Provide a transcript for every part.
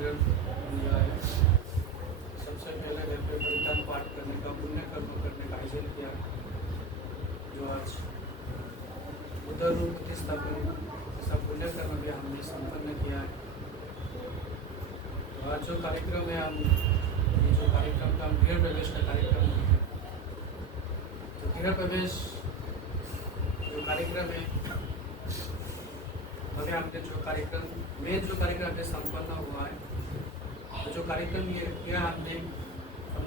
ग्रंथ लिया है। सबसे पहले घर पे परिधान पाठ करने का, पुण्य कर्म करने का आयोजन किया, जो आज बुद्ध रूप प्रतिस्थापन ऐसा पुण्य कर्म भी हमने संपन्न किया है। तो आज जो कार्यक्रम है, हम ये जो कार्यक्रम का हम गृह प्रवेश का कार्यक्रम है, तो गृह प्रवेश जो कार्यक्रम है, अभी हमने जो कार्यक्रम में जो कार्यक्रम में संपन्न हुआ है, तो जो कार्यक्रम ये किया हमने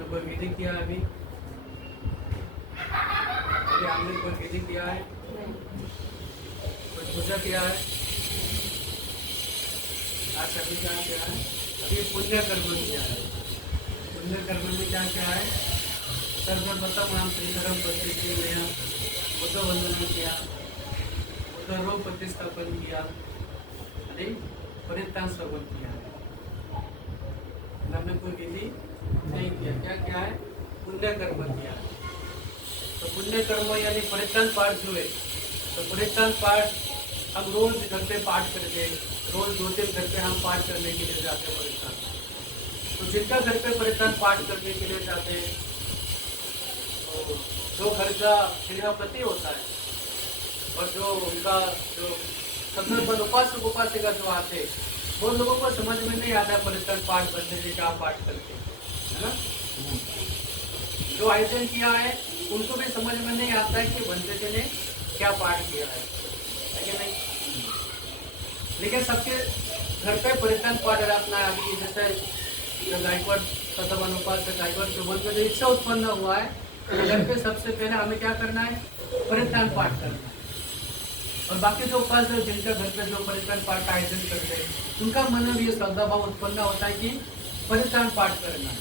कोई विधि किया है अभी हमने कोई विधि किया है, कोई पूजा किया है। आज अभी क्या किया है? अभी पुण्य कर्म किया है। पुण्य कर्म में क्या क्या है? सर्वप्रथम हम श्रीधरम प्रतिष्ठित बुद्ध वंदन किया, बुद्ध रूप प्रतिस्थापन किया, परित्याग श्रवण किया है। हमने कोई विधि नहीं किया। क्या क्या है? पुण्य कर्म किया है। तो पुण्य कर्म यानी परित्याग पाठ जो है, तो परित्याग पाठ हम रोज घर पे पाठ करके, रोज 2-3 घर पे हम पाठ करने के लिए जाते हैं परित्याग। तो जिनका घर पे परित्याग पाठ करने के लिए जाते हैं, तो जो घर का गृहपति होता है और जो उनका जो सत्तर उपासक उपासिका जो आते, वो लोगों को समझ में नहीं आता परित्याग पाठ बनने से क्या पाठ करते, है ना। जो आयोजन किया है उनको भी समझ में नहीं आता है कि बंदे जी ने क्या पाठ किया है कि नहीं। लेकिन सबके घर पे परित्याग पाठ रखना है। अभी जैसे गायकवाड़ सतवन उपासक गायकवाड़ के मन में जो इच्छा उत्पन्न हुआ है, घर पे सबसे पहले हमें क्या करना है? परित्याग पाठ करना है। और बाकी जो उपासक जिनका घर पे जो परित्याग पाठ का आयोजन करते हैं, उनका मन में ये श्रद्धा भाव उत्पन्न होता है कि परित्याग पाठ करना है।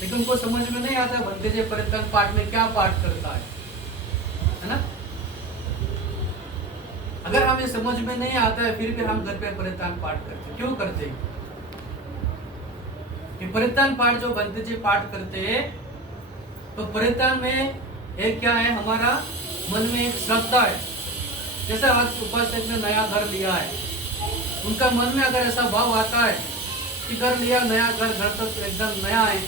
लेकिन उनको समझ में नहीं आता बंदे जी परित्याग पाठ में क्या पाठ करता है ना। अगर हमें समझ में नहीं आता है फिर भी हम घर पे परित्याग पाठ करते, क्यों करते हैं? कि परित्याग पाठ जो बंदे जी पाठ करते हैं, तो परित्याग में एक क्या है? हमारा मन में एक श्रद्धा है। जैसे आज उपासक ने नया घर लिया है, उनका मन में अगर ऐसा भाव आता है कि घर लिया, नया घर तो एकदम नया है,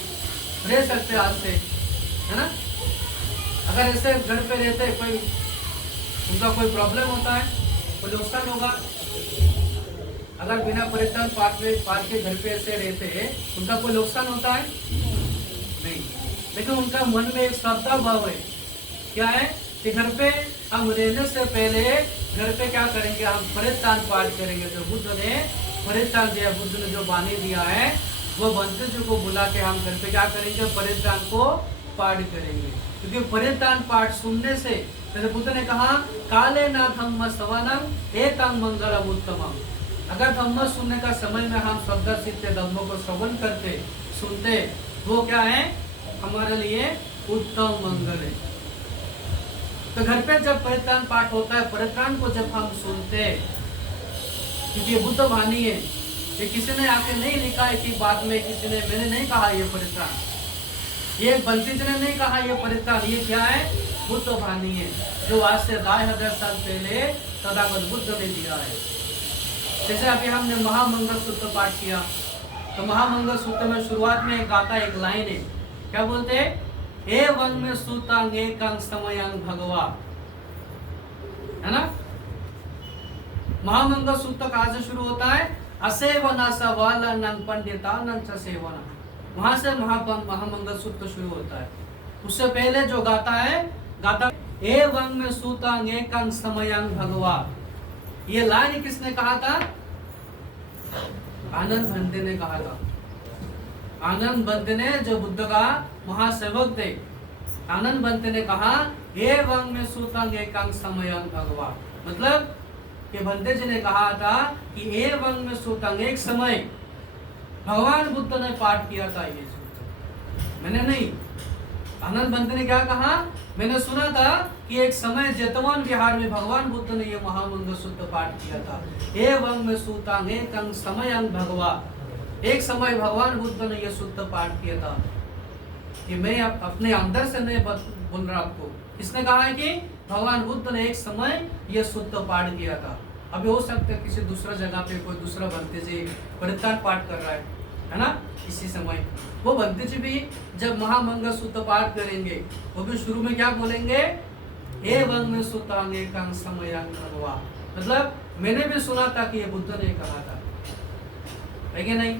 रह सकते आज से, है ना। अगर ऐसे घर पे रहते कोई उनका कोई प्रॉब्लम होता है, कोई नुकसान होगा। अगर बिना परित्याग पाठ के घर पे ऐसे रहते हैं, उनका कोई नुकसान होता है नहीं। लेकिन उनका मन में एक श्रद्धा भाव है। क्या है कि घर पे हम रहने से पहले घर पे क्या करेंगे? हम परित्याग पाठ करेंगे। जो बुद्ध ने परित्याग दिया, बुद्ध ने जो वाणी दिया है, वो बंदे जी को बुला के हम घर पे क्या करेंगे? परित्याग को पाठ करेंगे। क्योंकि परित्याग पाठ सुनने से, जैसे बुद्ध ने कहा, काले ना धम्म श्रवणम एतम मंगलम उत्तमम। अगर धम्म सुनने का समय में हम श्रद्धा चित्त धम्मों को श्रवण करते, सुनते, वो क्या है? हमारे लिए उत्तम मंगल है। तो घर पे जब परित्याग पाठ होता है, परित्याग को जब हम सुनते, क्योंकि ये बुद्ध वाणी है, ये किसी ने आके नहीं लिखा है कि बाद में किसी ने, मैंने नहीं कहा ये परित्याग, ये बंसी जी ने नहीं कहा ये परित्याग, ये क्या है? बुद्ध वाणी है, जो आज से 2500 साल पहले तथागत बुद्ध ने दिया है। जैसे अभी हमने महामंगल सूत्र पाठ किया, तो महामंगल सूत्र में शुरुआत में एक गाता एक लाइन है, क्या बोलते हैं? एवं में सूतांग एकं समयं भगवा, है ना। महामंगल सूत्र कहाँ से शुरू होता है? असेवना सवालनं पंडितानं च सेवना, वहां से महामंगल सूत्र शुरू होता है। उससे पहले जो गाता है, गाता एवं में सूतांग एकं समयं भगवा, ये लाइन किसने कहा था? आनंद बंदे ने कहा था। आनंद बंदे ने, जो बुद्ध का महासेवक थे, आनंद बंदे ने कहा एवं में सूतांग एकं समयं भगवा, मतलब कि बंदे जी ने कहा था कि एवं में सूतांग, एक समय भगवान बुद्ध ने पाठ किया था ये सूत्र, मैंने नहीं। आनंद बंदे ने क्या कहा? मैंने सुना था कि एक समय जेतवन विहार में भगवान बुद्ध ने ये महामंगल सूत्र पाठ किया था। एवं में सूतांग एकं समयं भगवा, एक समय भगवान बुद्ध ने ये सूत्र पाठ किया था। कि मैं अपने अंदर से नहीं बोल रहा आपको, किसने कहा है कि भगवान बुद्ध ने एक समय ये सूत्र पाठ किया था। अभी हो सकता है किसी दूसरा जगह पे कोई दूसरा भक्ति जी परित्याग पाठ कर रहा है है ना। इसी समय वो भक्ति जी भी जब महामंगल सूत्र पाठ करेंगे वो भी शुरू में क्या बोलेंगे, एवं में सुतांगे का समयांग हुआ, मतलब मैंने भी सुना था कि ये बुद्ध ने कहा था, है कि नहीं,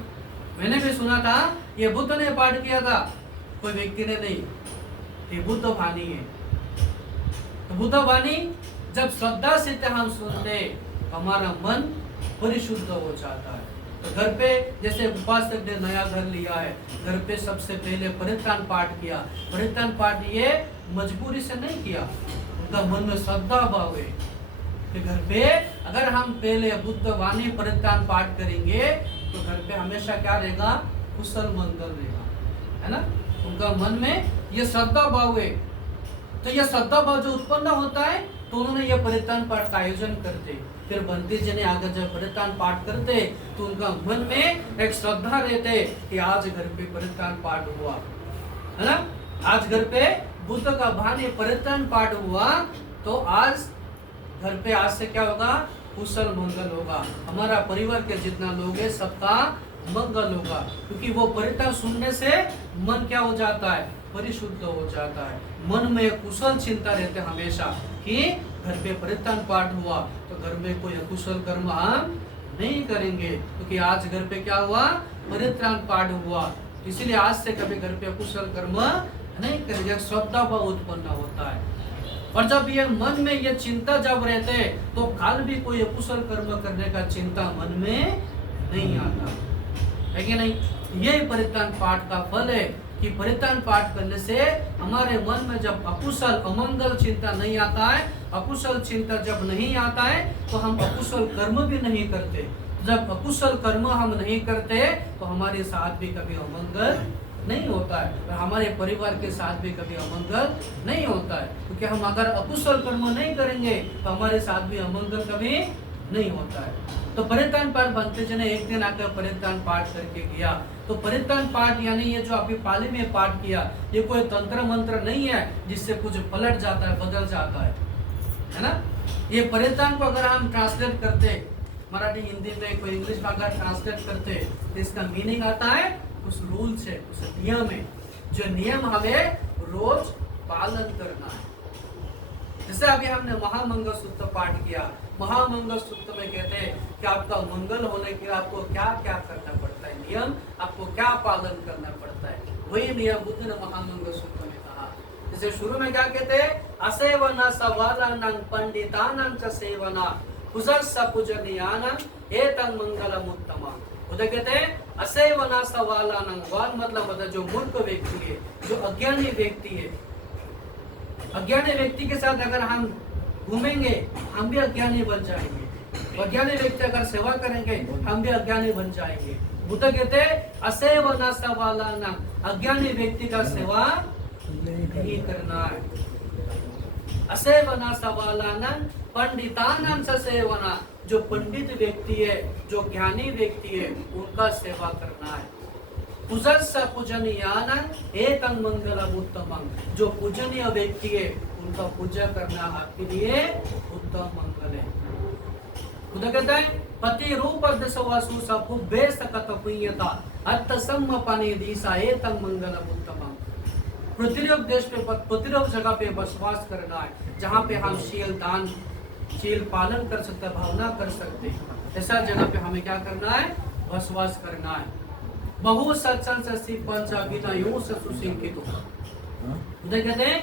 मैंने भी सुना था ये बुद्ध ने पाठ किया था, कोई व्यक्ति ने नहीं, ये बुद्ध वाणी है। तो बुद्ध वाणी जब श्रद्धा से हम सुनते हमारा मन परिशुद्ध हो जाता है। तो घर पे जैसे उपासक ने नया घर लिया है, घर पे सबसे पहले परित्राण पाठ किया। परित्राण पाठ ये मजबूरी से नहीं किया, उनका मन में श्रद्धा भाव है कि घर पे अगर हम पहले बुद्ध वाणी परित्राण पाठ करेंगे तो घर पे हमेशा क्या रहेगा, कुशल मंगल रहेगा, है ना। उनका मन में ये श्रद्धा भाव है। तो ये श्रद्धा भाव जो उत्पन्न होता है तो उन्होंने ये परित्राण पाठ का आयोजन करते। फिर बंती जी ने आगे जब परित्राण पाठ करते तो उनका मन में एक श्रद्धा रहते कि आज घर पे परित्राण पाठ हुआ, है ना, आज घर पे बुद्ध का वाणी परित्राण पाठ हुआ तो आज घर पे आज से क्या होगा, कुशल मंगल होगा, हमारा परिवार के जितना लोग है सबका मंगल होगा। क्योंकि वो परित्राण सुनने से मन क्या हो जाता है, परिशुद्ध हो जाता है। मन में कुशल चिंता रहते हमेशा कि घर पे परित्राण पाठ हुआ तो घर में कोई अकुशल कर्म हम नहीं करेंगे, क्योंकि आज घर पे क्या हुआ, परित्राण पाठ हुआ, इसलिए आज से कभी घर पे अकुशल कर्म नहीं करेंगे। श्रद्धा भाव उत्पन्न होता है। और जब ये मन में ये चिंता जब रहते तो काल भी कोई अकुशल कर्म करने का चिंता मन में नहीं आता, है कि नहीं। ये परित्राण पाठ का फल है कि परित्राण पाठ करने से हमारे मन में जब अकुशल अमंगल चिंता नहीं आता है, अकुशल चिंता जब नहीं आता है तो हम अकुशल कर्म भी नहीं करते। जब अकुशल कर्म हम नहीं करते तो हमारे साथ भी कभी अमंगल नहीं होता है और हमारे परिवार के साथ भी कभी अमंगल नहीं होता है। क्योंकि हम अगर अकुशल कर्म नहीं करेंगे तो हमारे साथ भी अमंगल कभी नहीं होता है। तो परित्राण पाठ बनते जी ने एक दिन आकर परित्राण पाठ करके किया। तो परित्राण पाठ यानी ये जो अभी पाली में पाठ किया ये कोई तंत्र मंत्र नहीं है जिससे कुछ पलट जाता है, बदल जाता है ना। ये परित्राण को अगर हम ट्रांसलेट करते मराठी हिंदी में कोई इंग्लिश में अगर ट्रांसलेट करते तो इसका मीनिंग आता है उस रूल से, उस नियम है, जो नियम हमें रोज पालन करना है। जैसे अभी हमने महामंगल सूत्र पाठ किया, महामंगल सूत्र में कहते हैं कि आपका मंगल होने के लिए आपको क्या क्या करना पड़ता है, नियम आपको क्या पालन करना पड़ता है, वही नियम बुद्ध ने महामंगल सूत्र में कहा। जैसे शुरू में क्या कहते हैं, असेवना सवालानां पंडितानां च सेवना कुजस्स पूजनीयानां एतं मंगलम उत्तमम्। उधर कहते हैं असेवना सवालानां, वाल मतलब होता है जो मूर्ख व्यक्ति है, जो अज्ञानी व्यक्ति है। अज्ञानी व्यक्ति के साथ अगर हम घूमेंगे हम भी अज्ञानी बन जाएंगे। अज्ञानी व्यक्ति अगर सेवा करेंगे हम भी अज्ञानी बन जाएंगे। बुद्ध कहते हैं असेवना सवालानां, अज्ञानी व्यक्ति का सेवा नहीं करना है। असेवना सवालानां पंडितानां च सेवना, जो पंडित व्यक्ति है, जो ज्ञानी व्यक्ति है उनका सेवा करना है। पूजस्स पूजनीयानां एतं मंगलम उत्तमम्, जो पूजनीय व्यक्ति है उनका पूजा करना आपके लिए उत्तम मंगल है। खुदा कहता है पति रूप दशवासु सपुबे सकत पुण्यता अत्त सम्मपनि दिशा एतं मंगलम उत्तमम्। पृथ्वी देश पे पृथ्वी जगह पे बसवास करना है जहाँ पे हम शील दान शील पालन कर सकते, भावना कर सकते, ऐसा जगह पे हमें क्या करना है, बसवास करना है। बहु सत्संग से पंच विनयों से सुशिक्षित हो। कहते हैं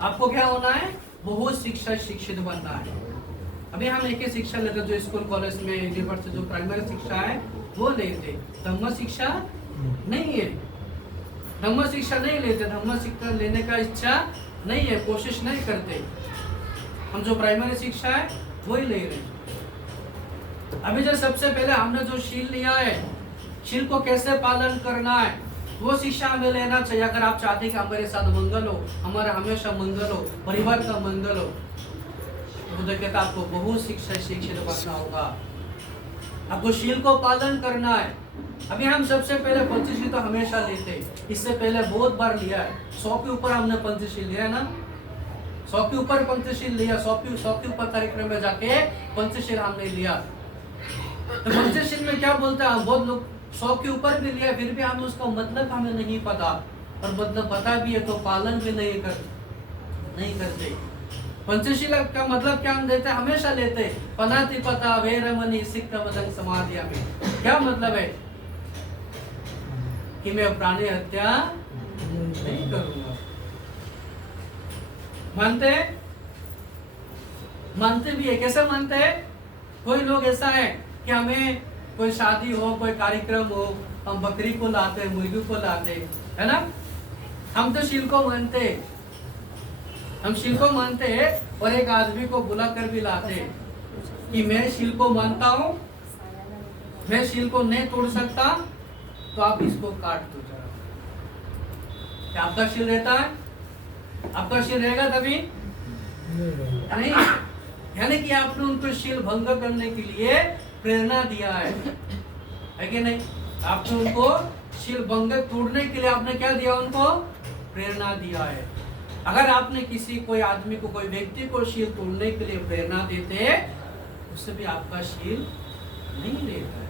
आपको क्या होना है, बहुत शिक्षा शिक्षित बनना है। अभी हम एक ही शिक्षा लेते जो स्कूल कॉलेज में यूनिवर्सिटी जो प्राइमरी शिक्षा है वो लेते, धम्म शिक्षा नहीं है, धम्म शिक्षा नहीं लेते, धम्म शिक्षा लेने का इच्छा नहीं है, कोशिश नहीं करते। हम जो प्राइमरी शिक्षा है वही ले रहे हैं। अभी जो सबसे पहले हमने जो शील लिया है, शील को कैसे पालन करना है वो शिक्षा हमें लेना चाहिए। अगर आप चाहते कि हमारे साथ मंगल हो, हमारा हमेशा मंगल हो, परिवार का मंगल हो, तो बुद्ध कहता आपको बहुत शिक्षा शिक्षित बनना होगा, आपको शील को पालन करना है। अभी हम सबसे पहले पंचशील तो हमेशा लेते, इससे पहले बहुत बार लिया है। 100 के ऊपर हमने पंचशील लिया है ना, 100 के ऊपर पंचशील लिया, 100 के ऊपर कार्यक्रम में जाके पंचशील हमने लिया। तो पंचशील में क्या बोलते हैं, बहुत लोग 100 के ऊपर भी लिया, फिर भी हमें उसका मतलब हमें नहीं पता, और मतलब पता भी है तो पालन भी नहीं करते। पंचशील का मतलब क्या हम देते, हमेशा लेते, पनाति पता वेरमणि सिक्खपदं समादियामि। क्या मतलब है कि मैं प्राणी हत्या नहीं करूंगा। मानते भी है। कैसे मानते हैं? कोई लोग ऐसा है कि हमें कोई शादी हो, कोई कार्यक्रम हो, हम बकरी को लाते, मुर्गी को लाते, है ना। हम तो शील को मानते, हम शील को मानते हैं, और एक आदमी को बुला कर भी लाते कि मैं शील को मानता हूं, मैं शील को नहीं तोड़ सकता, तो आप इसको काट दो जरा। क्या आपका शील रहता है? आपका शील रहेगा तभी नहीं, यानी कि आपने उनको शील भंग करने के लिए प्रेरणा दिया है कि नहीं? आपने उनको शील भंग तोड़ने के लिए आपने क्या दिया? उनको प्रेरणा दिया है। अगर आपने किसी कोई आदमी को, कोई व्यक्ति को शील तोड़ने के लिए प्रेरणा देते, उससे भी आपका शील नहीं रहता है।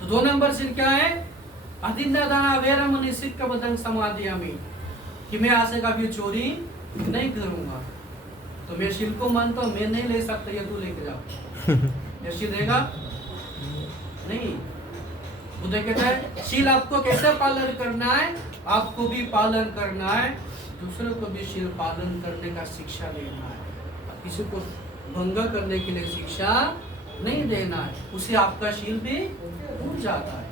तो 2 नंबर शील क्या है? अदिन्नादाना वेरमणि सिक्खपदं समादियामि, कि मैं आज से कभी चोरी नहीं करूंगा। तो मैं शील को मानता हूं, मैं नहीं ले सकता, ये तू लेके जाओ। ये शील रहेगा नहीं। बुद्ध कहता है शील आपको कैसे पालन करना है? आपको भी पालन करना है, दूसरों को भी शील पालन करने का शिक्षा देना है। किसी को भंग करने के लिए शिक्षा नहीं देना है, उसे आपका शील भी टूट जाता है।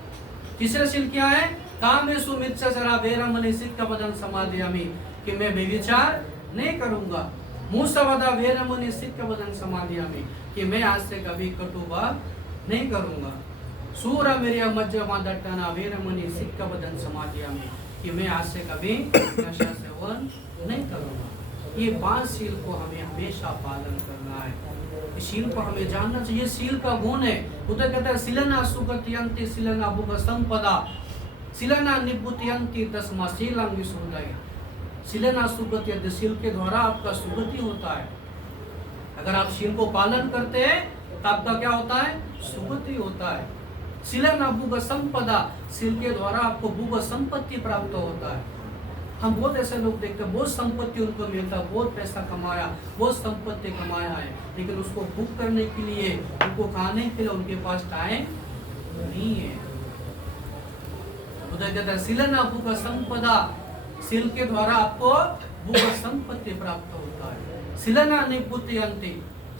तीसरा शील क्या है? कामेषु मिच्छाचरा वेरमणि सिक्खपदं समादियामि, कि मैं व्यभिचार नहीं करूंगा। मूसवदा वेरमणि सिक्खपदं समादियामि, कि मैं आज से कभी कटुबात नहीं करूंगा। सूरा मेरिया मज्जमादट्टना वेरमणि सिक्खपदं समादियामि, कि मैं आज से कभी नशा सेवन नहीं करूंगा। ये 5 शील को हमें हमेशा पालन करना है। इस शील को हमें जानना चाहिए, शील का गुण है। उधर कहता है शीलना सुगतियन्ति शीलना भुग संपदा शीलना निभूतियन्ति तस्मा शीलं विशुद्धये। शीलना सुगति, शील के द्वारा आपका सुगति होता है। अगर आप शील को पालन करते हैं तो आपका क्या होता है? सुगति होता है। शीलना भुग संपदा, शील के द्वारा आपको भुग संपत्ति प्राप्त होता है। हम बहुत ऐसे लोग देखते हैं, बहुत संपत्ति उनको मिलता, बहुत पैसा कमाया, बहुत संपत्ति कमाया है, लेकिन उसको भुग करने के लिए, उनको खाने के लिए उनके पास टाइम नहीं है। उधर कहता है शीलना भुग संपदा, शील के द्वारा आपको भुग संपत्ति प्राप्त होता है। शीलना निभूतियन्ति,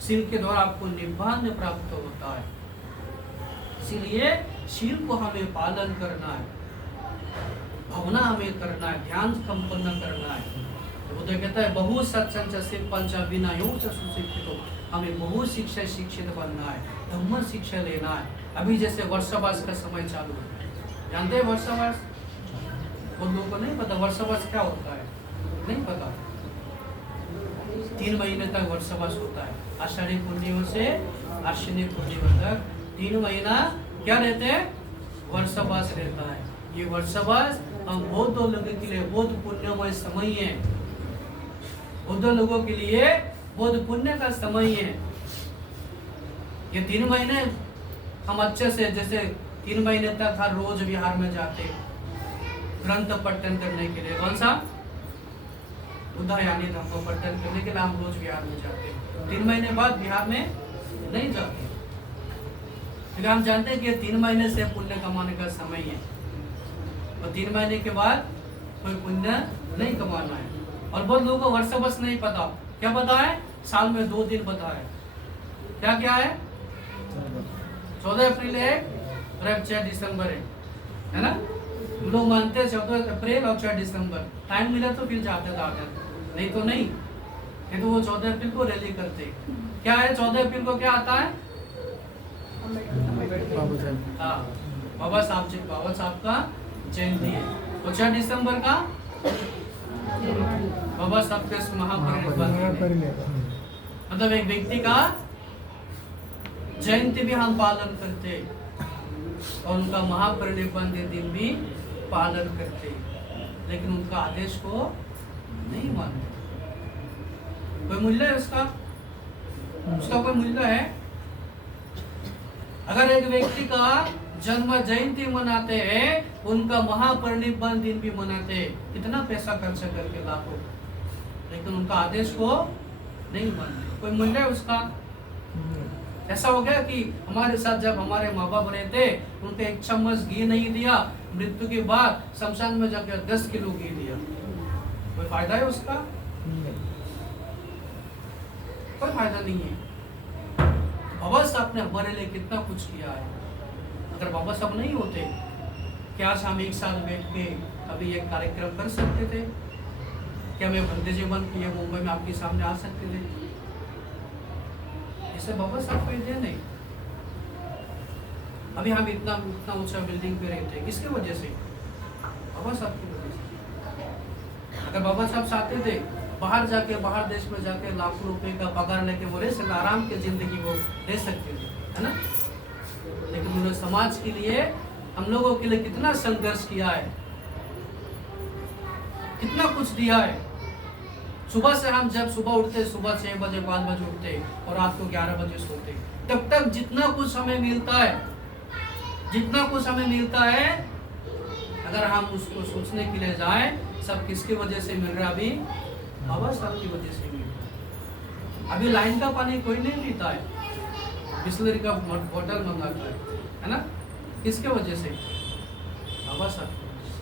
शील के द्वारा आपको निब्बान प्राप्त होता है। इसीलिए शील को हमें पालन करना है, भावना हमें करना है, ध्यान संपन्न करना है। तो बुद्ध कहता है बहु सत्संग से पंच विनयों से सुशिक्षित, हमें बहु शिक्षा शिक्षित बनना है, धम्म शिक्षा लेना है। अभी जैसे वर्षावास का समय चालू है, जानते हैं वर्षावास? बहुत लोगों को नहीं पता वर्षावास क्या होता है, नहीं पता। 3 महीने तक वर्षावास होता है, आषाढ़ी पूर्णिमा से आश्विनी पूर्णिमा तक 3 महीना क्या रहते हैं? वर्षावास रहता है। ये वर्षावास हम बौद्ध लोगों के लिए बहुत पुण्यमय समय है, बौद्ध लोगों के लिए बहुत पुण्य का समय है। ये 3 महीने हम अच्छे से, जैसे 3 महीने तक हर रोज विहार में जाते ग्रंथ पठन करने के लिए। कौन सा? बुद्धायानी धम्म पठन करने के लिए हम रोज विहार में जाते। 3 महीने बाद बिहार में नहीं जाते, लेकिन हम जानते हैं कि 3 महीने से पुण्य कमाने का समय है, और 3 महीने के बाद कोई पुण्य नहीं कमाना है। और बहुत लोगों को वर्षावास नहीं पता। क्या पता है? साल में 2 दिन पता है। क्या क्या है? 14 अप्रैल है और 4 दिसंबर है ना। लोग मानते हैं 14 अप्रैल और 4 दिसंबर, टाइम मिला तो फिर जाते थे, नहीं तो नहीं। ये तो वो 14 अप्रैल को रैली करते। क्या है 14 अप्रैल को? क्या आता है? हाँ, बाबा साहब का जयंती है। और 4 दिसंबर का बाबा साहब के महापरिनिर्वाण, मतलब एक व्यक्ति का जयंती भी हम पालन करते, और उनका महापरिनिर्वाण के दिन भी पालन करते, लेकिन उनका आदेश को नहीं मानते। कोई मूल्य है उसका? उसका कोई मूल्य है? अगर एक व्यक्ति का जन्म जयंती मनाते हैं, उनका महापरिनिर्वाण दिन भी मनाते हैं, कितना पैसा खर्च करके लाखों, लेकिन उनका आदेश को नहीं मानते। कोई मूल्य है उसका? ऐसा हो गया कि हमारे साथ जब हमारे माँ बाप रहे थे, उनको एक चम्मच घी नहीं दिया, मृत्यु के बाद शमशान में जाकर 10 किलो घी दिया, कोई फायदा है उसका? कोई फायदा नहीं है। बाबा साहब ने हमारे लिए कितना कुछ किया है। अगर बाबा साहब नहीं होते, क्या आज हम एक साथ बैठ के अभी एक कार्यक्रम कर सकते थे? क्या मैं बंदे जीवन किए मुंबई में आपके सामने आ सकते थे? इसे बाबा साहब को दे नहीं। अभी हम इतना ऊंचा बिल्डिंग पे रहते हैं, किसकी वजह से? बाबा साहब की वजह से। अगर बाबा साहब चाहते थे बाहर जाके, बाहर देश में जाके लाखों रुपए का पगार लेके वो रह सकते, आराम की जिंदगी वो रह सकते थे, है ना? लेकिन उन्होंने समाज के लिए, हम लोगों के लिए कितना संघर्ष किया है, कितना कुछ दिया है। सुबह से हम जब सुबह उठते, सुबह 6 बजे 5 बजे उठते और रात को 11 बजे सोते, तब तक जितना कुछ हमें मिलता है, जितना कुछ हमें मिलता है, अगर हम उसको सोचने के लिए जाएं, सब किसकी वजह से मिल रहा है? अभी बाबा साहब की वजह से मिल रहा है। अभी लाइन का पानी कोई नहीं पीता है, बिस्लरी का बोतल मंगाता है ना? किसके वजह से? बाबा साहब की वजह से।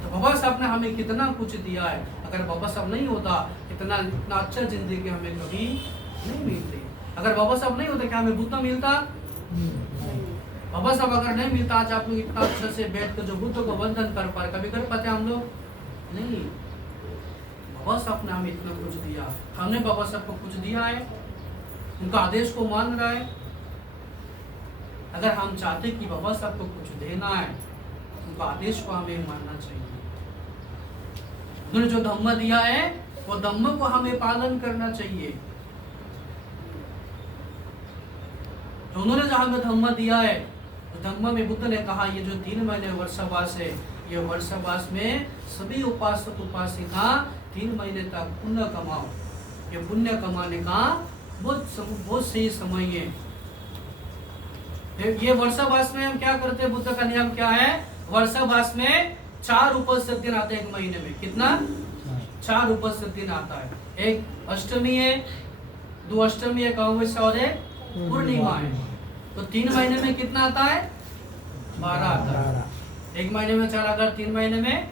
तो बाबा साहब ने हमें कितना कुछ दिया है। अगर बाबा साहब नहीं होता, इतना अच्छा जिंदगी हमें कभी नहीं मिलती। अगर बाबा साहब नहीं होते, क्या हमें बुद्ध मिलता? बाबा साहब अगर नहीं मिलता, आज आप लोग इतना अच्छे से बैठ कर जो बुद्ध को वंदन कर पा रहे, कभी कर पाते हम लोग? नहीं। बाबा साहब ने हमें इतना कुछ दिया, हमने बाबा साहब को कुछ दिया है, उनका आदेश को मान रहा है। अगर हम चाहते कि बाबा साहब को कुछ देना है, उनका आदेश को हमें मानना चाहिए। उन्होंने जो धम्म दिया है, वो धम्म को हमें पालन करना चाहिए। तो उन्होंने जो हमें धम्म दिया है, तो धम्म में बुद्ध ने कहा, ये जो 3 महीने वर्षावास है, ये वर्षावास में सभी उपासक उपासिका 3 महीने तक पुण्य कमाओ। ये पुण्य कमाने का बहुत सही समय है। ये वर्षावास में हम क्या करते हैं? बुद्ध का नियम क्या है? वर्षावास में 4 उपस्थित दिन आते हैं एक महीने में। कितना? 4 उपस्थित दिन आता है। एक अष्टमी है, 2 अष्टमी, एक अमावस्या और एक पूर्णिमा है। तो 3 महीने में कितना आता है? 12 आता है। एक महीने में 4 अगर 3 महीने में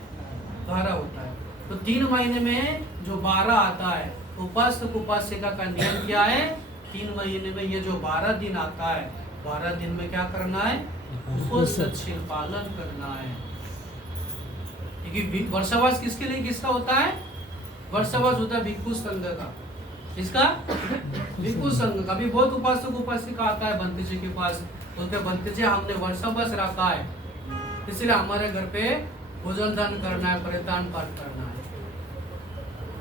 12 होता है। तो 3 महीने में जो 12 आता है, उपासक उपासिका का नियम क्या है? 3 महीने में ये जो 12 दिन आता है, 12 दिन में क्या करना है? उपसतशील पालन करना है। क्योंकि वर्षावास किसके लिए, किसका होता है? वर्षावास होता है भिक्षु संघ का। इसका भिक्षु संघ का। अभी बहुत उपासक उपासिका आता है बंती जी के पास, बोलते बंती जी हमने वर्षावास रखा है, इसलिए हमारे घर पे भोजन दान करना है, परिधान पाठ करना है।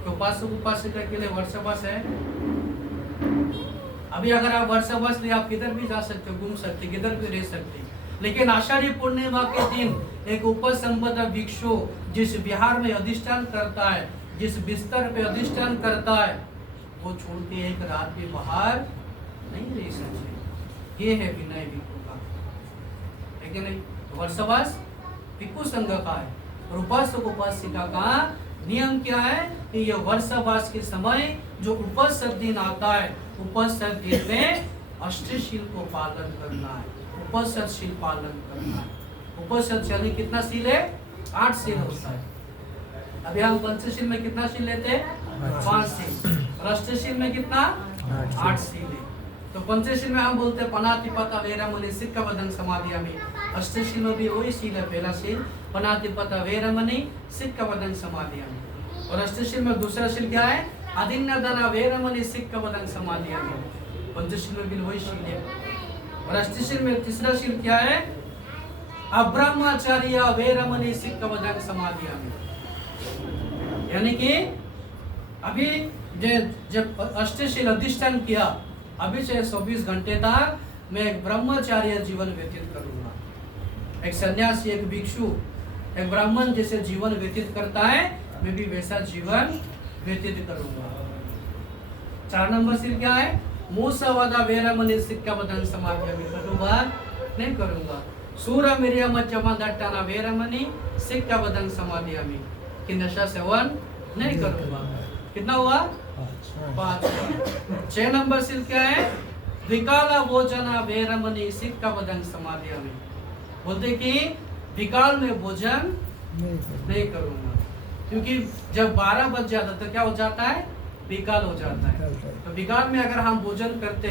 तो उपासक उपासिका के लिए वर्षावास है। अभी अगर आप वर्षावास लिए, आप किधर भी जा सकते हो, घूम सकते, किधर भी रह सकते। लेकिन आषाढ़ी पूर्णिमा के दिन एक उपसंपदा भिक्षु जिस विहार में अधिष्ठान करता है, जिस बिस्तर पे अधिष्ठान करता है, वो छोड़ के एक रात भी बाहर नहीं रह सकते। ये है विनय भिक्षु का, है कि नहीं? वर्षावास भिक्षु संघ का है। और उपासक उपासिका का नियम क्या है कि ये वर्षावास के समय जो उपस्थित दिन आता है, उपस्थित दिन में अष्टशील को पालन करना है, उपस्थित शील पालन करना है। उपस्थित यानी कितना शील है? 8 शील होता है। अभी हम पंचशील में कितना शील लेते हैं? 5 शील। और अष्टशील में कितना? 8 शील है। तो पंचशील में हम बोलते हैं पनातिपाता वेरमणि सिक्खवदं समाधियामि। अष्टशील में भी वही शील है, पहला शील पनातिपाता वेरमणि सिक्खवदं समाधियामि। और अष्टशील में दूसरा शील क्या है? अदिन्नदाना वेरमणि सिक्खवदं समाधियामि। पंचशील में भी वही शील है। और अष्टशील में तीसरा शील क्या है? अब्रह्मचर्य वेरमणि सिक्खवदं समाधियामि। यानी कि अभी जब अष्टशील अधिष्ठान किया, अभी से 24 घंटे तक मैं एक ब्रह्मचार्य जीवन व्यतीत करूंगा। एक सन्यासी, एक भिक्षु, एक ब्राह्मण जैसे जीवन व्यतीत करता है, मैं भी वैसा जीवन व्यतीत करूंगा। 4 नंबर शील क्या है? मूसवादा वेरमणि सिक्खवदं समाधियामि। नहीं करूंगा। सूरा मिरियम जमा दट्टाना वेरमणि सिक्का बदन समाधियामी, कि नशा सेवन नहीं करूंगा। कितना हुआ? 5। 6 नंबर सील क्या है? विकाला भोजना वेरमणि सिक्का बदन समाधियामी, बोलते कि विकाल में भोजन नहीं करूंगा, क्योंकि जब 12 बज जाता तो क्या हो जाता है? विकाल हो जाता है। तो विकाल में अगर हम भोजन करते,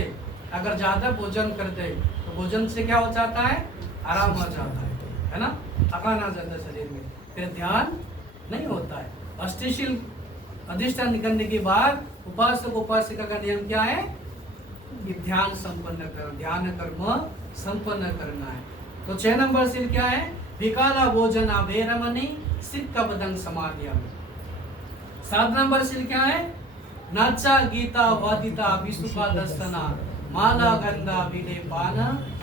अगर ज्यादा भोजन करते तो भोजन से क्या हो जाता है? आराम आ जाता है ना, थकान आ जाता है शरीर में, फिर ध्यान नहीं होता है। अष्टशील अधिष्ठान करने के बाद उपासक उपासिका का नियम क्या है? कि ध्यान संपन्न कर, ध्यान कर्म संपन्न करना है। तो 6 नंबर सील क्या है? विकाला भोजना वेरमणि सिक्का बदन समाधियामी। 7 नंबर सील क्या है? नाचा गीता वादिता विस्तुपा दस्तना माला गंधा विलेपान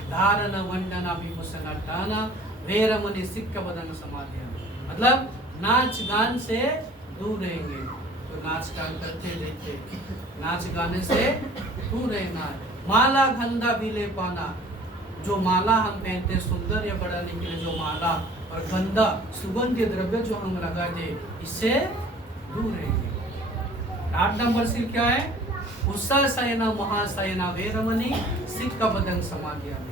धारण वंदना विभूषण अट्टाना वेरमणि सिक्का बदन समाधियामी। मतलब नाच गान से दूर रहेंगे। तो नाच गान करते देखते, नाच गाने से दूर रहना है। माला गंधा विलेपाना, जो माला हम पहनते सुंदर या बढ़ाने के लिए, जो माला और गंधा सुगंधित द्रव्य जो हम लगाते, इससे दूर रहेंगे। 8 नंबर सील क्या है? उत्साह सयना महासयना वेरमणि सिक्का बदन समाधियामी।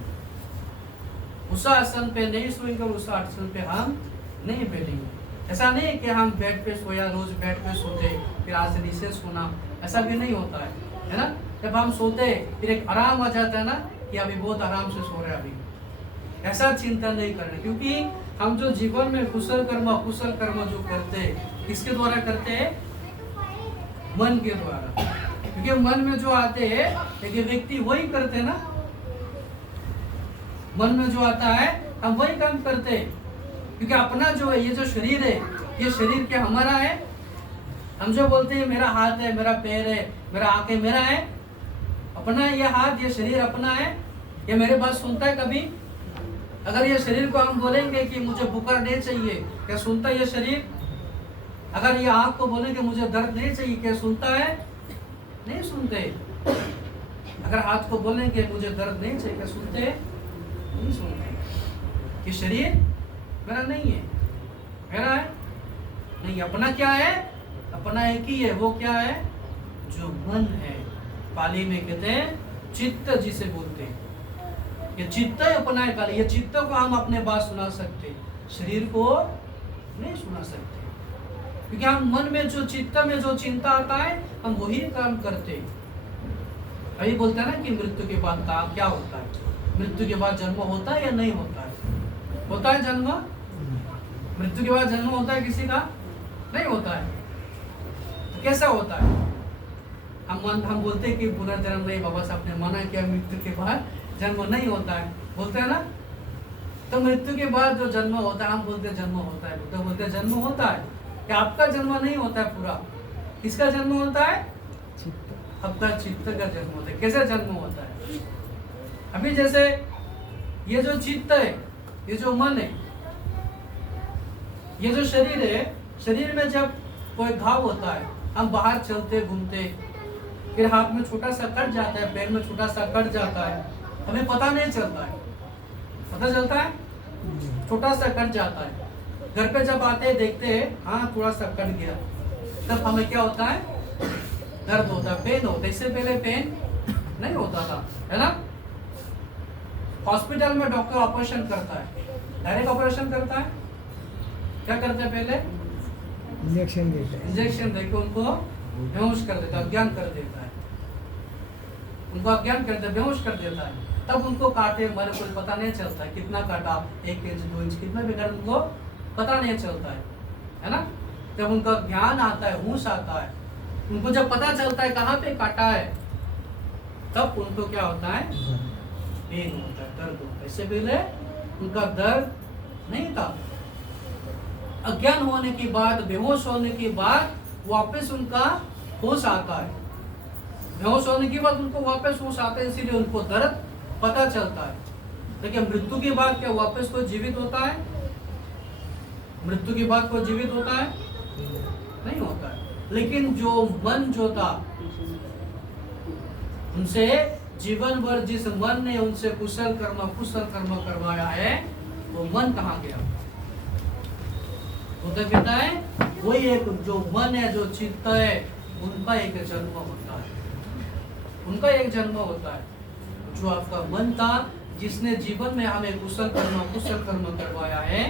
उषा आसन पे नहीं सोएंगे और उषा आसन पे हम नहीं बैठेंगे। ऐसा नहीं कि हम बेड पे सोया, रोज बेड पे सोते फिर आज से नीचे सोना, ऐसा भी नहीं होता है ना। जब हम सोते फिर एक आराम आ जाता है ना कि अभी बहुत आराम से सो रहे हैं, अभी ऐसा चिंता नहीं करना, क्योंकि हम जो जीवन में कुशल कर्म जो करते किसके द्वारा करते हैं? मन के द्वारा। क्योंकि मन में जो आते हैं लेकिन व्यक्ति वही करते हैं ना, मन में जो आता है हम वही काम करते हैं। क्योंकि अपना जो है ये जो शरीर है, ये शरीर क्या हमारा है? हम जो बोलते हैं मेरा हाथ है, मेरा पैर है, मेरा आंखें मेरा है, अपना ये हाथ, ये शरीर अपना है, ये मेरे बात सुनता है कभी? अगर ये शरीर को हम बोलेंगे कि मुझे बुखार नहीं चाहिए, क्या सुनता है ये शरीर? अगर ये आंख को बोलेंगे मुझे दर्द नहीं चाहिए, क्या सुनता है? नहीं सुनते। अगर हाथ को बोलेंगे मुझे दर्द नहीं चाहिए, क्या सुनते? नहीं सुनते। ये शरीर मेरा नहीं है, मेरा है नहीं। अपना क्या है? अपना एक ही है, वो क्या है? जो मन है। पाली में कहते हैं चित्त, जिसे बोलते हैं ये चित्त है अपना है। पाली ये चित्त को हम अपने बात सुना सकते, शरीर को नहीं सुना सकते, क्योंकि हम मन में जो चित्त में जो चिंता आता है हम वही काम करते। अभी बोलते हैं ना कि मृत्यु के बाद का क्या होता है? मृत्यु के बाद जन्म होता है या नहीं होता है? होता है जन्म। मृत्यु के बाद जन्म होता है किसी का? नहीं होता है। तो कैसा होता है? हम बोलते हैं कि पुनर्जन्म नहीं, बाबा साहब ने मना किया मृत्यु के बाद जन्म नहीं होता है, बोलते हैं ना। तो मृत्यु के बाद जो जन्म होता है हम बोलते हैं जन्म होता है, तो बोलते हैं जन्म होता है। कि आपका जन्म नहीं होता है पूरा, किसका जन्म होता है? आपका चित्त का जन्म होता है। कैसे जन्म होता है? अभी जैसे ये जो चित्त है, ये जो मन है, ये जो शरीर है, शरीर में जब कोई घाव होता है, हम बाहर चलते घूमते, फिर हाथ में छोटा सा कट जाता है, पैर में छोटा सा कट जाता है, हमें पता नहीं चलता है। पता चलता है? छोटा सा कट जाता है। घर पे जब आते हैं देखते हैं हाँ थोड़ा सा कट गया, तब हमें क्या होता है? दर्द होता है, पेन होता है। इससे पहले पेन नहीं होता था, है ना। हॉस्पिटल में डॉक्टर ऑपरेशन करता है, डायरेक्ट ऑपरेशन करता है, क्या करता है? पहले इंजेक्शन देता है, इंजेक्शन देकर उनको बेहोश कर देता है, अज्ञान कर देता है, उनको अज्ञान कर देता, बेहोश कर देता है। तब उनको काटे हमारे को पता नहीं चलता है कितना काटा, 1 इंच 2 इंच कितना भी कर, उनको पता नहीं चलता है ना। जब उनका ज्ञान आता है, होश आता है, उनको जब पता चलता है कहाँ पे काटा है, तब उनको क्या होता है? पेन होता है, दर्द होता है। इससे पहले उनका दर्द नहीं था। अज्ञान होने के बाद, बेहोश होने के बाद वापस उनका होश आता है। बेहोश होने के बाद उनको वापस होश आता है, इसीलिए उनको दर्द पता चलता है। लेकिन मृत्यु के बाद क्या वापस कोई जीवित होता है? मृत्यु के बाद कोई जीवित होता है? नहीं होता है। लेकिन जो मन जो था, उनसे जीवन भर जिस मन ने उनसे कुशल कर्म करवाया है, वो मन कहाँ गया? वो तो कहता है वही एक जो मन है, जो चित्त है, उनका एक जन्म होता है, उनका एक जन्म होता है। जो आपका मन था, जिसने जीवन में हमें कुशल कर्म करवाया है,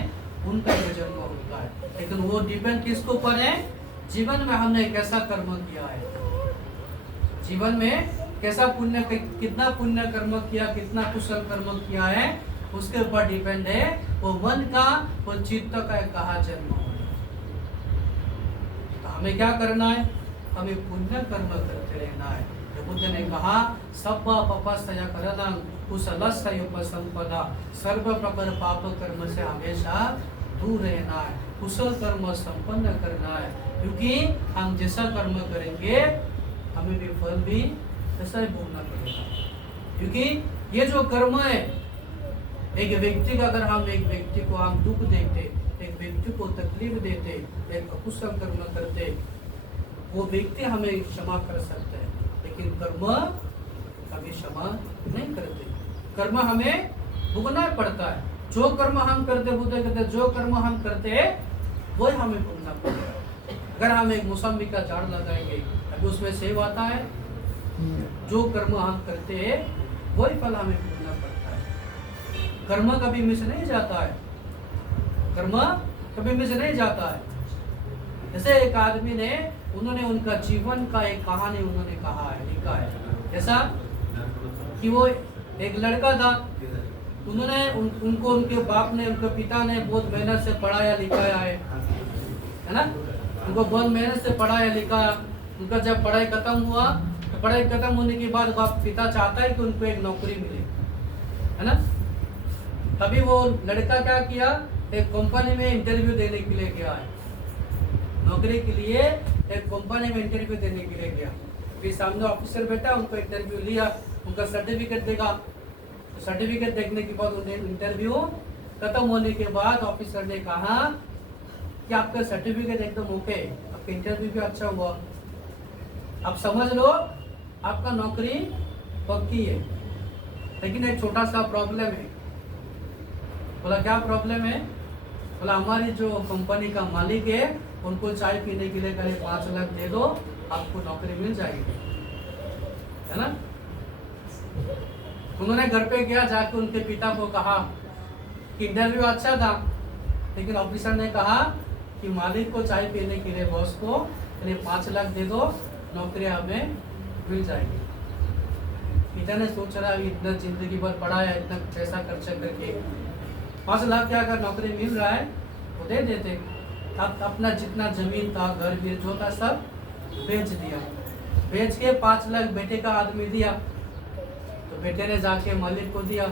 उनका एक जन्म होता है। लेकिन वो डिपेंड किसके ऊपर है? जीवन में हमने कैसा कर्म किया है, जीवन में कैसा पुण्य, कितना पुण्य कर्म किया, कितना कुशल कर्म किया है, उसके ऊपर डिपेंड है वो मन का, वो चित्त का कहाँ जन्म होना। तो हमें क्या करना है? हमें पुण्य कर्म करते रहना है। तो बुद्ध ने कहा सब्बा पपस्तया करना कुशलस्तयोपसंपदा, सर्व प्रकार पाप कर्म से हमेशा दूर रहना है, कुशल कर्म संपन्न करना है। क्योंकि हम जैसा कर्म करेंगे हमें भी फल भी ऐसा ही भोगना पड़ेगा। क्योंकि ये जो कर्म है, एक व्यक्ति का, अगर हम एक व्यक्ति को हम दुख देते, एक व्यक्ति को तकलीफ देते, एक अकुशल कर्म करते, वो व्यक्ति हमें क्षमा कर सकते हैं, लेकिन कर्म कभी क्षमा नहीं करते। कर्म हमें भुगतना पड़ता है। जो कर्म हम करते, बुद्ध कहते जो कर्म हम करते वही हमें भुगतना पड़ता है। अगर हम एक मौसम्बी का झाड़ लगाएंगे, अभी उसमें सेब आता है, जो कर्म हम करते हैं वही फल हमें भुगतना पड़ता है। कर्म कभी मिस नहीं जाता है, कर्म कभी मिस नहीं जाता है। जैसे एक आदमी ने, उन्होंने उनका जीवन का एक कहानी उन्होंने कहा है, लिखा है। ऐसा कि वो एक लड़का था, उन्होंने उनको उनके बाप ने, उनके पिता ने बहुत मेहनत से पढ़ाया लिखाया है ना, उनको बहुत मेहनत से पढ़ाया लिखाया। उनका जब पढ़ाई खत्म हुआ, तो पढ़ाई खत्म होने के बाद बाप पिता चाहता है कि उनको एक नौकरी मिले, है ना। तभी वो लड़का क्या किया, एक कंपनी में इंटरव्यू देने के लिए गया है, नौकरी के लिए एक कंपनी में इंटरव्यू देने के लिए गया। फिर सामने ऑफिसर बैठा, उनको इंटरव्यू लिया, उनका सर्टिफिकेट देगा। सर्टिफिकेट देखने के बाद उन्हें इंटरव्यू खत्म होने के बाद ऑफिसर ने कहा कि आपका सर्टिफिकेट एकदम ओके, आपका इंटरव्यू भी अच्छा हुआ, आप समझ लो आपका नौकरी पक्की है, लेकिन एक छोटा सा प्रॉब्लम है। बोला क्या प्रॉब्लम है? बोला हमारी जो कंपनी का मालिक है, उनको चाय पीने के लिए करीब 5 लाख दे दो, आपको नौकरी मिल जाएगी, है ना। उन्होंने घर पे गया, जाके उनके पिता को कहा कि इंटरव्यू अच्छा था, लेकिन ऑफिसर ने कहा कि मालिक को चाय पीने के लिए, बॉस को करीब 5 लाख दे दो, नौकरी हमें मिल जाएगी। पिता ने सोच रहा है इतना जिंदगी भर पढ़ाया, इतना पैसा खर्चा करके 5 लाख के अगर नौकरी मिल रहा है तो दे देते। अब अपना जितना जमीन था, घर भी जो था, सब बेच दिया। बेच के 5 लाख बेटे का आदमी दिया, तो बेटे ने जाके मालिक को दिया,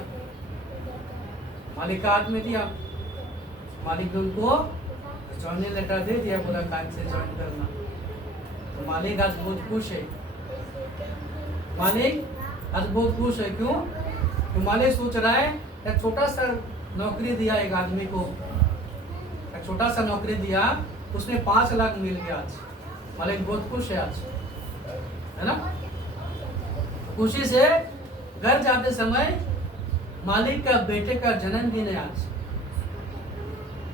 मालिक का आदमी दिया, मालिक ने उनको ज्वाइनिंग लेटर दे दिया, बोला काम से ज्वाइन करना। तो मालिक आज बहुत खुश है, मालिक आज बहुत खुश है। क्यों? तो मालिक सोच रहा है एक छोटा सा नौकरी दिया एक आदमी को, एक छोटा सा नौकरी दिया, उसने 5 लाख मिल गया आज। मालिक बहुत खुश है आज, है ना। खुशी से घर जाते समय मालिक का बेटे का जन्मदिन है आज।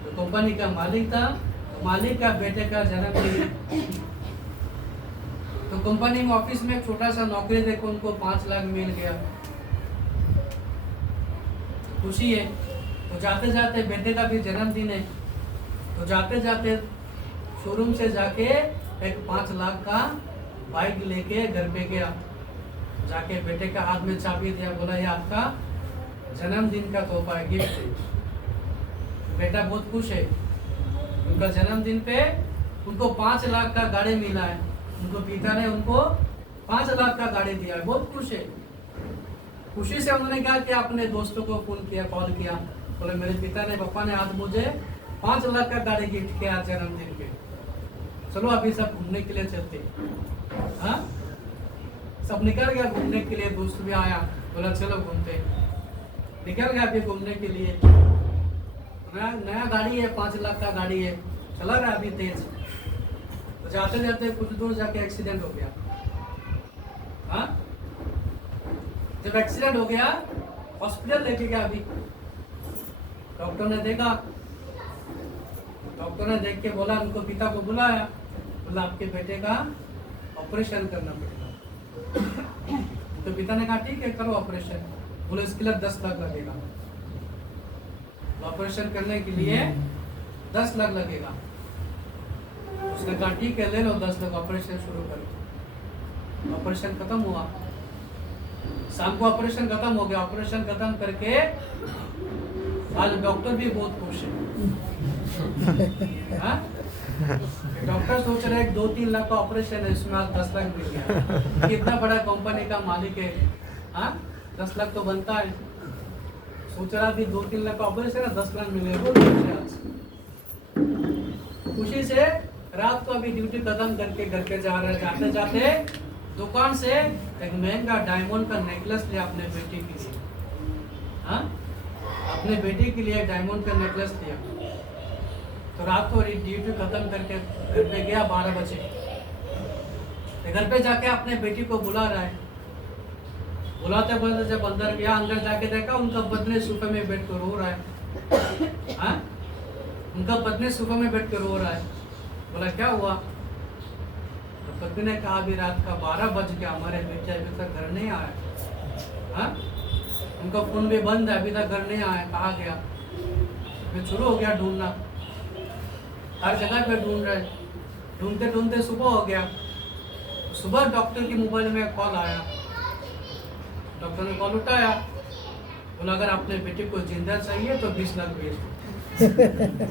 तो कंपनी का मालिक था, तो मालिक का बेटे का जन्मदिन है। तो कंपनी में ऑफिस में एक छोटा सा नौकरी देखो, उनको 5 लाख मिल गया, खुशी है। तो जाते जाते बेटे का भी जन्मदिन है, तो जाते जाते शोरूम से जाके एक 5 लाख का बाइक लेके घर पे गया, जाके बेटे का हाथ में चाबी दिया, बोला ये आपका जन्मदिन का तोहफा है, गिफ्ट है। बेटा बहुत खुश है, उनका जन्मदिन पे उनको 5 लाख का गाड़ी मिला है, उनको पिता ने उनको 5 लाख का गाड़ी दिया है, बहुत खुश है। खुशी से उन्होंने क्या किया, अपने दोस्तों को फोन किया, कॉल किया, बोले मेरे पिता ने, पापा ने आज मुझे 5 लाख का गाड़ी गिफ्ट किया जन्मदिन पे, चलो अभी सब घूमने के लिए चलते। हाँ, सब निकल गया घूमने के लिए, दोस्त भी आया, बोला चलो घूमते, निकल गया अभी घूमने के लिए। नया गाड़ी है, 5 लाख का गाड़ी है, चला रहा अभी तेज, तो जाते जाते कुछ दूर जाके एक्सीडेंट हो गया। हाँ, जब एक्सीडेंट हो गया हॉस्पिटल लेके गया, अभी डॉक्टर ने देखा, डॉक्टर ने देख के बोला, उनको पिता को बुलाया, बोला आपके बेटे का ऑपरेशन करना पड़ेगा। तो पिता ने कहा ठीक है करो ऑपरेशन। बोले इसके लिए 10 लाख लगेगा, ऑपरेशन करने के लिए 10 लाख लगेगा। उसने कहा ठीक है ले लो 10 लाख, ऑपरेशन शुरू करो। ऑपरेशन खत्म हुआ, शाम को ऑपरेशन खत्म हो गया। ऑपरेशन खत्म करके आज डॉक्टर भी बहुत खुश है। हाँ? डॉक्टर सोच रहे 2-3 लाख का ऑपरेशन है, इसमें आज 10 लाख मिल गया। कितना बड़ा कंपनी का मालिक है, हाँ 10 लाख तो बनता है। सोच रहा भी 2-3 लाख का ऑपरेशन है, 10 लाख मिलेगा। खुशी से रात को अभी ड्यूटी खत्म करके घर पे जा रहे, जाते जाते दुकान से एक महंगा डायमंड का नेकलेस लिया अपने बेटी के लिए। हाँ अपने बेटी के लिए डायमंड का नेकलेस लिया। तो रात को ड्यूटी खत्म करके घर पे गया 12 बजे। घर पे जाके अपने बेटी को बुला रहा है। बुलाते बुलाते जब अंदर गया, अंदर जाके देखा उनका पत्नी सोफे में बैठ कर रो रहा है। हाँ उनका पत्नी सोफे में बैठ कर रो रहा है। बोला क्या हुआ? तो पत्नी ने कहा अभी रात का 12 बज गया, हमारे बेटे अभी तक घर नहीं आया। हाँ उनका फोन भी बंद है, अभी तक घर नहीं आया, कहा गया। फिर शुरू हो गया ढूंढना, हर जगह पे ढूंढ रहे। ढूंढते ढूंढते सुबह हो गया। सुबह डॉक्टर की मोबाइल में कॉल आया। डॉक्टर ने कॉल उठाया, बोला अगर अपने बेटे को जिंदा चाहिए तो 20 लाख भेज दो।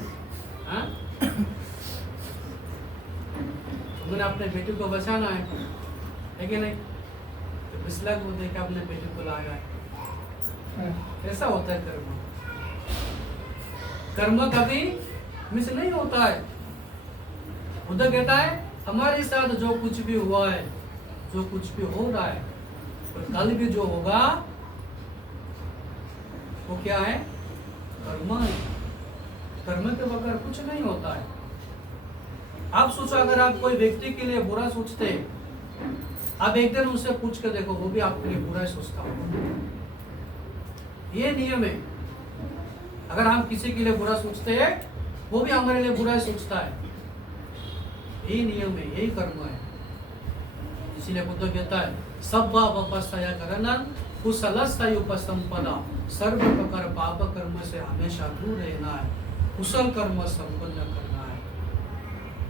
हाँ तुमने अपने बेटे को बचाना है कि नहीं? तो 20 लाख वो देकर अपने बेटे को लाया है। ऐसा होता है कर्म। कर्म कभी मिस नहीं होता है। उधर कहता है हमारे साथ जो कुछ भी हुआ है, जो कुछ भी हो रहा है, और कल भी जो होगा वो क्या है? कर्म है। कर्म के बगैर कुछ नहीं होता है। आप सोचो अगर आप कोई व्यक्ति के लिए बुरा सोचते, आप एक दिन उससे पूछ कर देखो, वो भी आपके लिए बुरा ही सोचता होगा। ये नियम है। अगर हम किसी के लिए बुरा सोचते हैं, वो भी हमारे लिए बुरा ही सोचता है। यही नियम है, यही कर्म है। इसीलिए बुद्ध कहता है सब अपस्तया करनन कुशलस्तय उपसंपदा, सर्व प्रकार पाप कर्म से हमेशा दूर रहना है, कुशल कर्म संपन्न करना है।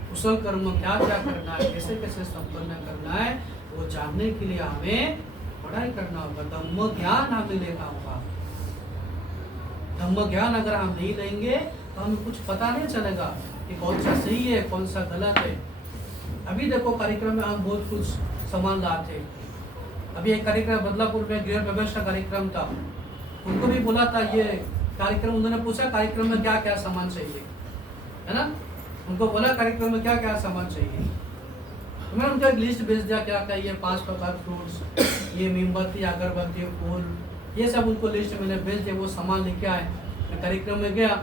कुशल कर्म क्या क्या करना है, कैसे कैसे संपन्न करना है, वो जानने के लिए हमें पढ़ाई करना होगा। धम्म ज्ञान हमें लेना होगा। धम्म ज्ञान अगर हम नहीं लेंगे तो हमें कुछ पता नहीं चलेगा कि कौन सा सही है, कौन सा गलत है। अभी देखो कार्यक्रम में हम बहुत कुछ सामान लाते। अभी एक कार्यक्रम बदलापुर में गृह प्रवेश का कार्यक्रम था, उनको भी बोला था ये कार्यक्रम। उन्होंने पूछा कार्यक्रम में क्या क्या सामान चाहिए, है ना? उनको बोला कार्यक्रम में क्या क्या सामान चाहिए। तो मैंने उनको एक लिस्ट भेज दिया, क्या क्या ये 5 प्रकार फ्रूट्स, ये मोमबत्ती, अगरबत्ती, फूल, ये सब उनको लिस्ट मैंने भेज दिया। वो सामान लेके आए। मैं कार्यक्रम में गया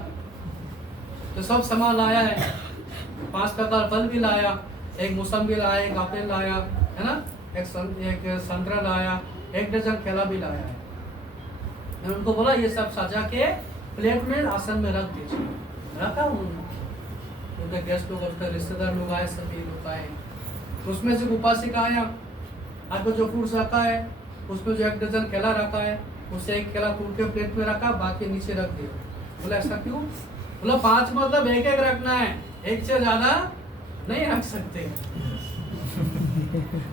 तो सब सामान लाया है। 5 प्रकार फल भी लाया, एक मौसम्बी लाया, एक एप्पल लाया, है ना, एक संतरा लाया, 1 डजन केला भी लाया है। मैंने उनको बोला ये सब सजा के प्लेट में आसन में रख दीजिए। रखा उन्होंने। उनके गेस्ट लोग, उनके रिश्तेदार लोग आए, सभी लोग आए। तो उसमें से उपासिका आया, आपको जो फ्रूट्स रखा है उसमें जो 1 डजन केला रखा है, उससे 1 केला तोड़ के प्लेट में रखा, बाकी नीचे रख दिया। बोला ऐसा क्यों? बोला 5 मतलब 1-1 रखना है, 1 से ज्यादा नहीं रख सकते।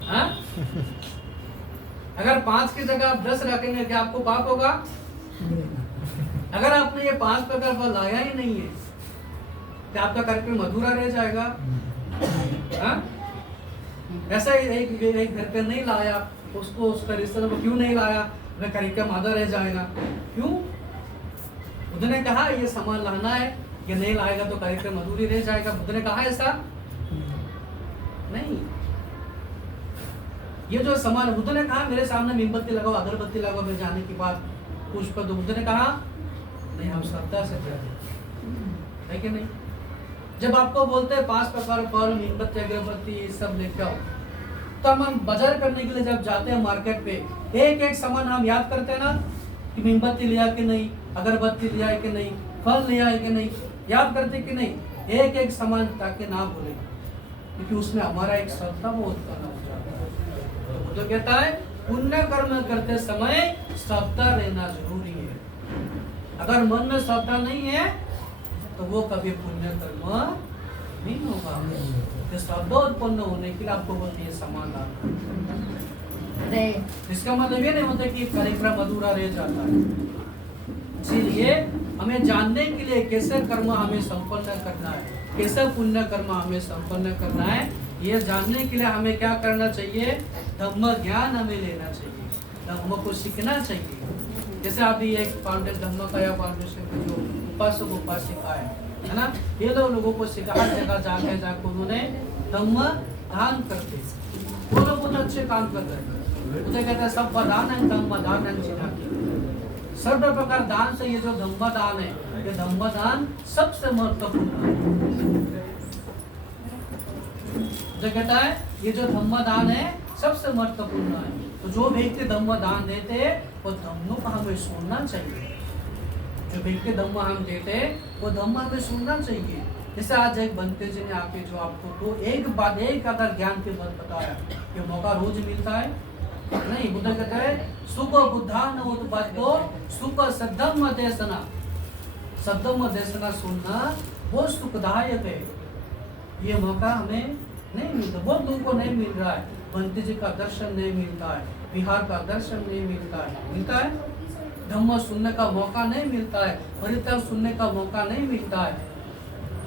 हाँ? अगर 5 की जगह आप 10 रखेंगे क्या आपको पाप होगा? अगर आपने ये 5 प्रकार फल लाया ही नहीं है क्या आपका कार्यक्रम अधूरा रह जाएगा? हाँ? ऐसा ही एक घर पे नहीं लाया, उसको उसका रिश्तेदार क्यों नहीं लाया, वह कार्यक्रम आधा रह जाएगा। क्यों? बुद्ध ने कहा ये सामान लाना है, ये नहीं लाएगा तो कार्यक्रम अधूरी रह जाएगा। बुद्ध ने कहा ऐसा नहीं। ये जो सामान, बुद्ध ने कहा मेरे सामने मोमबत्ती लगाओ, अगरबत्ती लगाओ, मैं जाने के बाद पुष्प दो। बुद्ध ने कहा नहीं, हम श्रद्धा से करते है कि नहीं? जब आपको बोलते हैं 5 प्रकार फल, मोमबत्ती, अगरबत्ती ये सब लेके आओ, तो हम बाजार करने के लिए जब जाते हैं मार्केट पे, एक एक सामान हम याद करते हैं ना कि मोमबत्ती लिया कि नहीं, अगरबत्ती लिया है कि नहीं, फल लिया है कि नहीं, याद करते कि नहीं, एक एक सामान ताकि ना भूले, क्योंकि उसमें हमारा एक श्रद्धा वो उत्पन्न हो जाता है। तो कहता है पुण्य कर्म करते समय श्रद्धा रहना जरूरी है। अगर मन में श्रद्धा नहीं है तो वो कभी पुण्य कर्म नहीं होगा। तो श्रद्धा उत्पन्न होने के लिए आपको बोलते हैं समाधान। इसका मतलब ये नहीं होता कि कार्यक्रम अधूरा रह जाता है। इसीलिए हमें जानने के लिए कैसे कर्म हमें संपन्न करना है, कैसे पुण्य कर्म हमें संपन्न करना है, ये जानने के लिए हमें क्या करना चाहिए, धम्म ज्ञान हमें लेना चाहिए, धम्म को सीखना चाहिए। जैसे अभी एक फाउंडेशन धम्मकाया फाउंडेशन के जो उपासक उपासिका है ना, ये लोगों को सिखा जगह जाके उन्होंने धम्म दान करते, वो लोग बहुत अच्छे काम कर रहे हैं। उसे कहते हैं सब दान धम्म दान सर्व प्रकार दान से ये जो धम्म दान है, ये धम्म दान सबसे महत्वपूर्ण है। जो कहता है ये जो धम्म दान है सबसे महत्वपूर्ण है। तो जो व्यक्ति धम्म दान देते वो धम्म को हमें सुनना चाहिए। जो व्यक्ति धम्म हम देते वो धम्म हमें सुनना चाहिए। जैसे आज एक बनते जी ने आके जो आपको तो एक बात एक अगर ज्ञान के बात बताया, ये मौका रोज मिलता है नहीं। बुद्ध कहता है सुख बुद्धान तो सुख सद्धम्म देशना, सद्धम्म देशना सुनना वो सुखदायक है। ये मौका हमें नहीं मिलता, बहुत लोगों को नहीं मिल रहा है। बंते जी का दर्शन नहीं मिलता है, विहार का दर्शन नहीं मिलता है, मिलता है धम्म सुनने का मौका नहीं मिलता है, परित्याग सुनने का मौका नहीं मिलता है।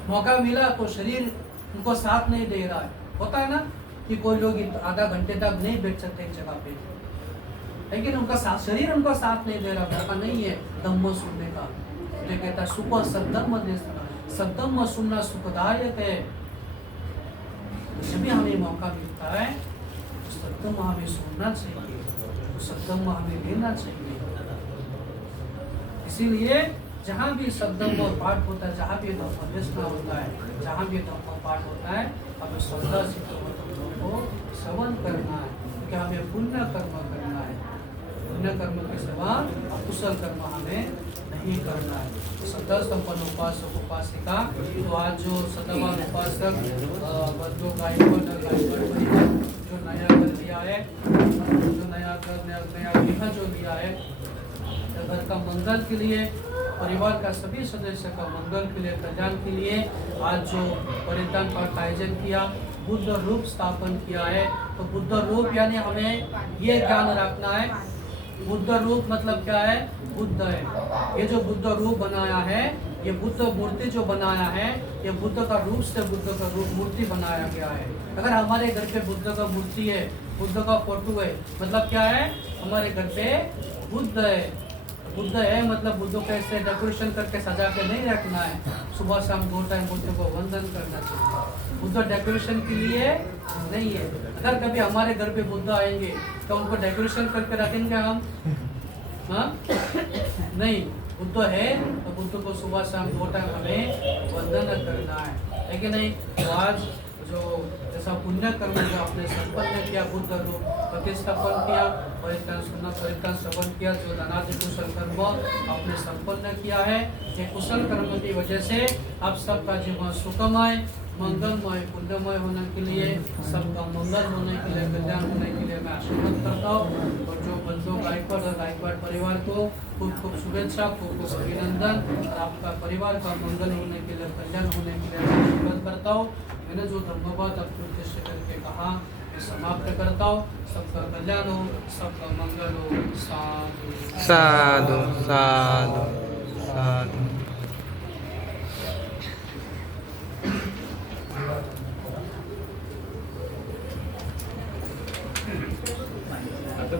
मौका मिला तो शरीर उनको साथ नहीं दे रहा है। होता है ना कि कोई लोग आधा घंटे तक नहीं बैठ सकते एक जगह पे, लेकिन उनका साथ शरीर उनका साथ नहीं दे रहा, मौका नहीं है धम्म सुनने का। जो कहता है सुख सद्धम्म देशना, सद्धम्म सुनना सुखदायक है। जब भी हमें मौका मिलता है सद्धम्म हमें सुनना चाहिए, सद्धम्म हमें लेना चाहिए। इसीलिए जहाँ भी सद्धम्म पाठ होता है, जहाँ भी धम्म होता है, जहाँ भी धम्म पाठ होता है, हमें श्रद्धा से को श्रवण करना है, क्योंकि हमें पुण्य कर्म करना है। पुण्य कर्म के सिवा अकुशल कर्म हमें नहीं करना है। सदा संपन्न उपासक उपासिका, तो आज जो सदावान उपासक बंधु जो नया घर लिया है, जो नया घर जो लिया है, घर का मंगल के लिए, परिवार का सभी सदस्य का मंगल के लिए, कल्याण के लिए आज जो परित्याग पाठ का आयोजन किया, बुद्ध रूप स्थापन किया है। तो बुद्ध रूप यानी हमें ये ज्ञान रखना है, बुद्ध रूप मतलब क्या है, बुद्ध है। ये जो बुद्ध रूप बनाया है, ये बुद्ध मूर्ति जो बनाया है, ये बुद्ध का रूप से बुद्ध का रूप मूर्ति बनाया गया है। अगर हमारे घर पे बुद्ध का मूर्ति है, बुद्ध का फोटो है, मतलब क्या है, हमारे घर पे बुद्ध है। बुद्ध है मतलब बुद्ध को ऐसे डेकोरेशन करके सजा के नहीं रखना है, सुबह शाम 2 टाइम बुद्ध को वंदन करना चाहिए। बुद्ध डेकोरेशन के लिए नहीं है। अगर कभी हमारे घर पे बुद्ध आएंगे तो उनको डेकोरेशन करके रखेंगे हम? हाँ नहीं, बुद्ध है तो बुद्ध को सुबह शाम 2 टाइम हमें वंदन करना है कि नहीं। तो आज जो जैसा पुण्य कर्म जो आपने संपन्न किया, बुद्ध रूप प्रतिष्ठापन किया, परित्याग सुनना, परित्याग श्रवण किया, जो धनादि कुशल कर्म आपने संपन्न किया है, ये कुशल कर्म की वजह से आप सबका जीवन सुखमय, मंगलमय, पुण्यमय होने के लिए, सबका मंगल होने के लिए, कल्याण होने के लिए मैं आशीर्वाद करता हूँ। और जो बंधु गायकवाड़ और गायकवाड़ परिवार को खूब खूब शुभेच्छा, खूब खूब अभिनंदन, और आपका परिवार का मंगल होने के लिए, कल्याण होने के लिए आशीर्वाद करता हूँ। मैंने जो धर्मवाद अपने उद्देश्य करके कहा मैं समाप्त करता हूँ। सबका कल्याण हो, सबका मंगल हो। साधु साधु साधु साधु। Atau